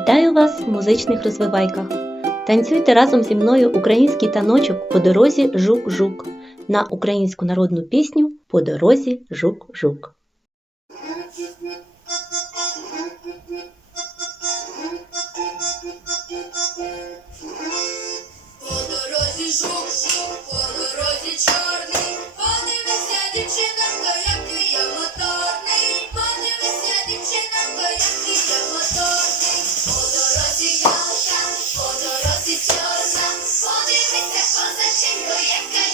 Вітаю вас в музичних розвивайках! Танцюйте разом зі мною український таночок по дорозі Жук-Жук на українську народну пісню По дорозі Жук-Жук. По дорозі жук-жук, по дорозі чорний. zaczęło jaka